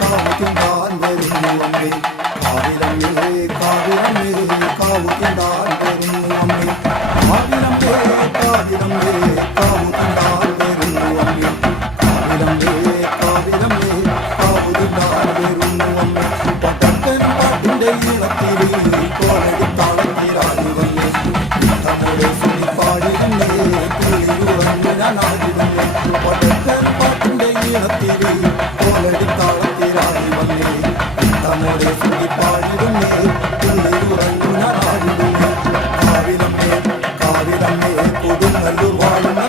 കാവുകിന്താൻ വരുന്നു അമ്മേ കാവിലമ്മേ കാവിലമ്മേ കാവുകിന്താൻ വരുന്നു അമ്മേ കാവിലമ്മേ കാവിലമ്മേ കാവുകിന്താൻ വരുന്നു അമ്മേ കാവിലമ്മേ കാവിലമ്മേ കാവുകിന്താൻ വരുന്നു അമ്മേ പടക്കനും പാട്ടിന്റെ ഈണത്തിൽ കോളടിത്താളത്തിലായി വന്നേ നമ്മുടെ സുനിപ്പാടിരുന്നേ കുളിരുറങ്ങി ഞാനായിരുന്നേ പടക്കനും പാട്ടിന്റെ ഈണത്തിൽ കോളടിത്താളത്തിലായി വന്നേ നമ്മുടെ സുനിപ്പാടിരുന്നേ കുളിരുറങ്ങി ഞാനായിരുന്നേ കാവിലമ്മേ കാവിലമ്മേ കൊടുങ്ങല്ലൂർ വാഴുന്ന